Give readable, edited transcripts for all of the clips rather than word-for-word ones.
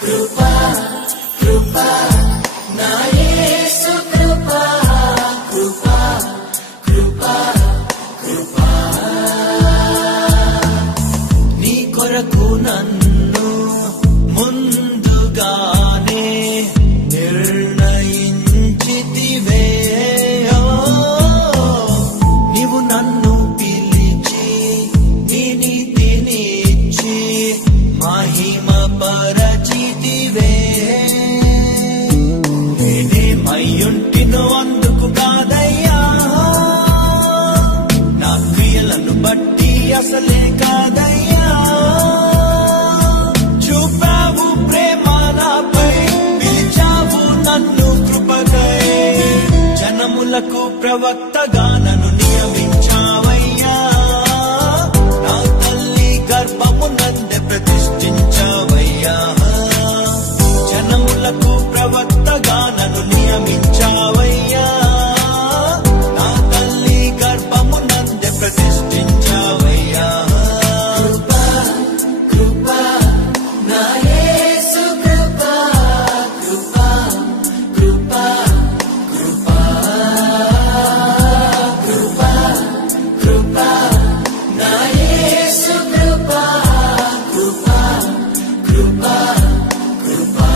కృపా కృపా నా యేసు కృపా కృపా కృపా కృపా నీ కొరకు నన్ను ముందుగానే నిర్ణయించితివే నీవు నన్ను పిలిచి నీ నీతినిచ్చి మహిమ పరచితివే నేనేమయ్యుంటినో అందుకు కాదయ్యా నా క్రియలను బట్టి అసలే కాదయ్యా చూపావు ప్రేమ నాపై పిలిచావు నన్ను కృపకై జనములకు ప్రవక్తగా నన్ను నియమించావయ్యా నా తల్లి గర్భమునందే ప్రతిష్ఠించావయ్యా జనములకు ప్రవక్తగా నన్ను నియమించావయ్యా నా తల్లి గర్భమునందే ప్రతిష్ఠించావయ్యా కృపా కృపా నా యేసు కృపా కృపా కృపా కృపా కృపా కృపా నా యేసు కృపా కృపా కృపా కృపా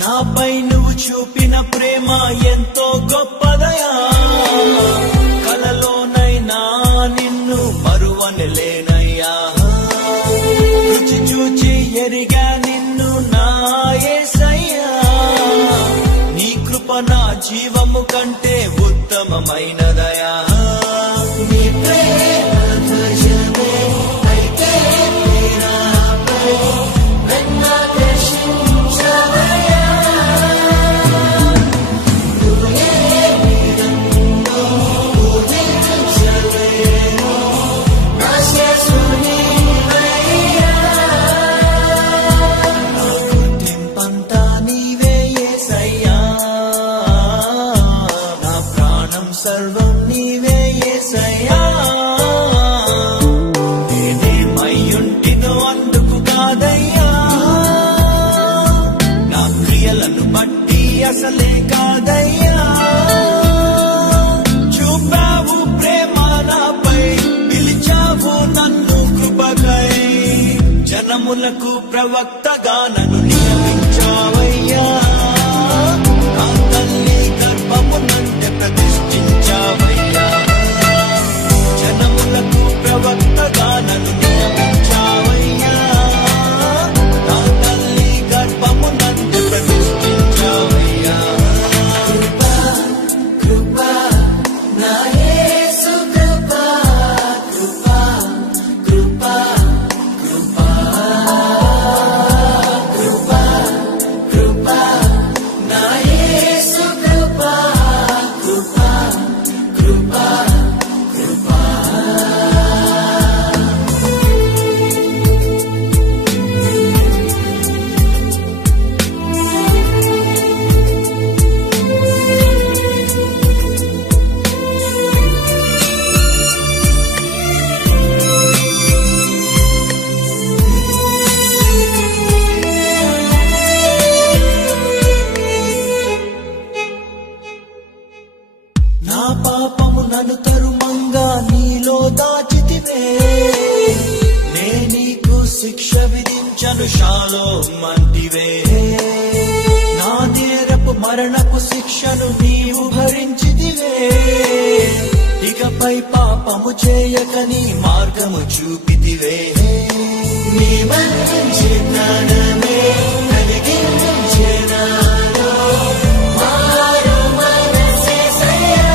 నాపై నువ్వు చూపిన ప్రేమ ఎంతో గొప్పదయా కలలోనైనా నిన్ను మరువనలేనయ్యా రుచి చూచి ఎరిగా నిన్ను నా యేసయ్యా నీ కృప నా జీవము కంటే ఉత్తమమైనదయా నీ ప్రేమ ధ్వజమే అయితే నాపై నన్నాకర్షించదయా గుర్తింపంతా నీవే యేసయ్యా నా ప్రాణం సర్వం నీవే యేసయ్యా నేనేమయ్యుంటినో అందుకు కాదయ్యా నా క్రియలను బట్టి అసలే కాదయ్యా చూపావు ప్రేమ నాపై పిలిచావు నన్ను కృపకై జనములకు ప్రవక్తగా నన్ను నియమించావయ్యా నా తల్లి గర్భమునందే ప్రతిష్ఠించావయ్యా జనములకు ప్రవక్తగా నన్ను నియమించావయ్యా నా తల్లి గర్భమునందే ప్రతిష్ఠించావయ్యా కృపా కృపా నా యేసు కృపా కృపా కృపా కృపా కృపా కృపా నా యేసు కృపా కృపా కృపా కృపా నా పాపము నన్ను తరుమంగా నీలో దాచితివే నే నీకు శిక్ష విధించను షాలోమంటివే నా నేరపు మరణపు శిక్షను నీవు భరించితివే ఇకపై పాపము చేయక నీ మార్గము చూపితివే నీ మంచి జ్ఞానమే కలిగించే నాలో మారు మనసేసయ్యా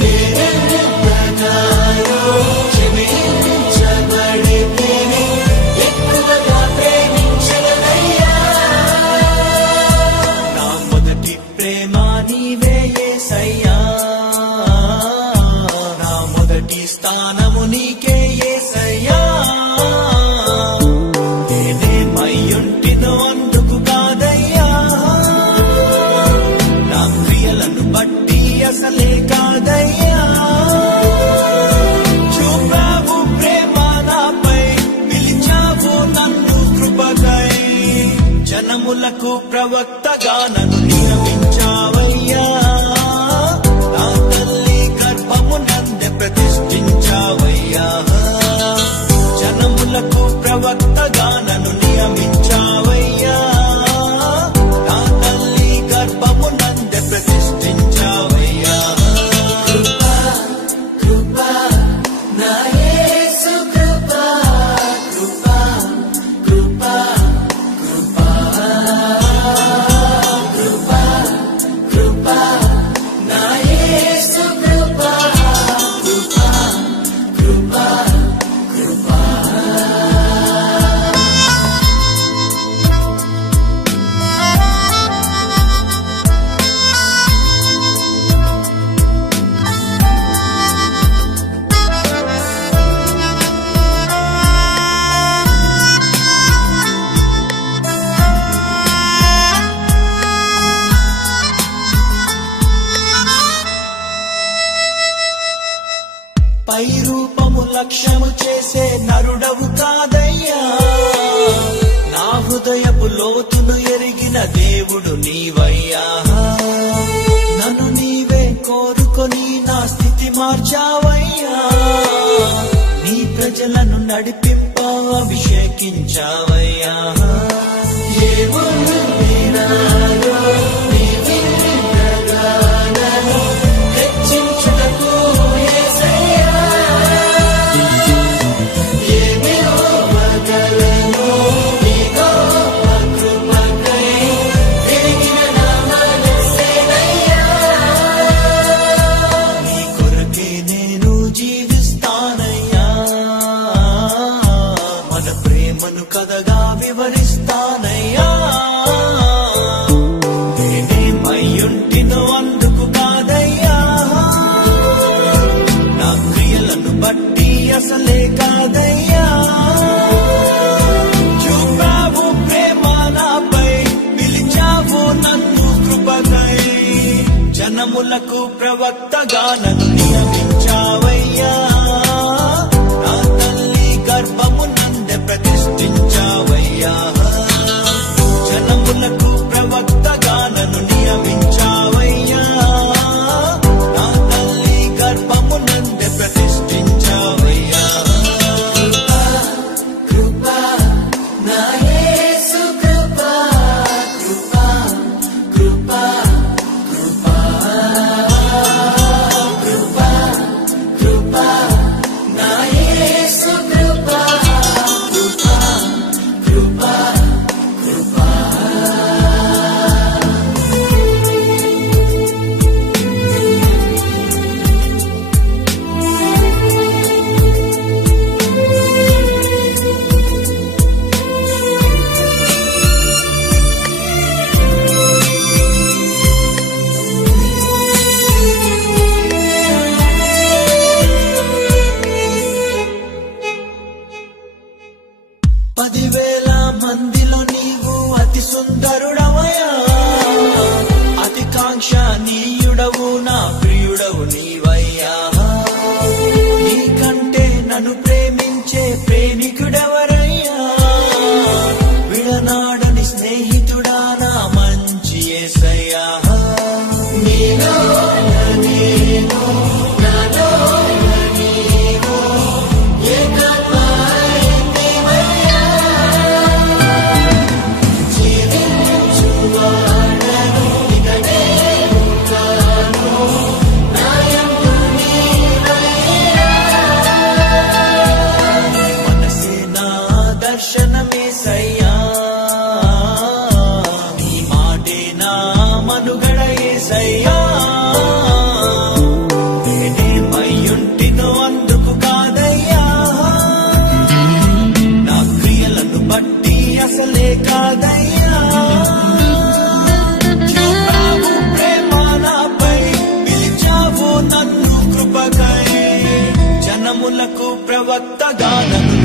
నేనెంతగానో క్షమించబడితిని ఎక్కువగా ప్రేమించగలయ్యా నా మొదటి ప్రేమ నీవే యేసయ్యా నా మొదటి స్థానము నీకే యేసయ్యా జనములకు ప్రవక్తగా నన్ను నియమించావయ్యా, నా తల్లి గర్భమునందే ప్రతిష్ఠించావయ్యా. జనములకు ప్రవక్తగా నన్ను నియమించావయ్యా, నా తల్లి గర్భమునందే ప్రతిష్ఠించావయ్యా. కృపా నా యేసు కృపా, కృపా కృపా కృపా కృపా కృపా నా యేసు కృపా, కృపా కృపా కృపా. పై రూపము లక్ష్యము చేసే నరుడవు కాదయ్యా, నా హృదయపు లోతును ఎరిగిన దేవుడు నీవయ్యా. నన్ను నీవే కోరుకొని నా స్థితి మార్చావయ్యా, నీ ప్రజలను నడిపింప అభిషేకించావయ్యా. హెచ్చించుటకు కథగా వివరిస్తానయ్యా. నేనేమయ్యుంటినో అందుకు కాదయ్యా, నా క్రియలను బట్టి అసలే కాదయ్యా. చూపావు ప్రేమ నాపై, పిలిచావు నన్ను కృపకై. జనములకు ప్రవక్తగా నన్ను నియమించావయ్యా, నా తల్లి గర్భమునందే ప్రతిష్ఠించావయ్యా. జనములకు ప్రవక్తగా నన్ను నియమించావయ్యా, నా తల్లి గర్భమునందే ప్రతిష్ఠించావయ్యా. కృపా నా యేసు కృపా, కృపా కృపా కృపా కృపా కృపా నా యేసు కృపా, కృపా కృపా కృపా. పదివేల మందిలో నీవు అతి సుందరుడవయ్యా, అతి కాంక్షణీయుడవు, నా ప్రియుడవు నీవయ్యా. నీకంటే నన్ను ప్రేమించే ప్రేమికుడెవరయ్యా, విడనాడని స్నేహితుడా నా మంచి యేసయ్యా. నీలో నేను నాలో నీవు ఏకమైతివయ్యా. జీవించువాడను ఇక నేను కాను, నా యందు నీవయ్యా. మనసే నా దర్శనమేసయ్యా, నీ మాటే నా మనుగడ యేసయ్యా. నేనేమయ్యుంటినో అందుకు కాదయ్యా, నా క్రియలను బట్టి అసలే కాదయ్యా. చూపావు ప్రేమ నాపై, పిలిచావు నన్ను కృపకై. జనములకు ప్రవక్తగా నన్ను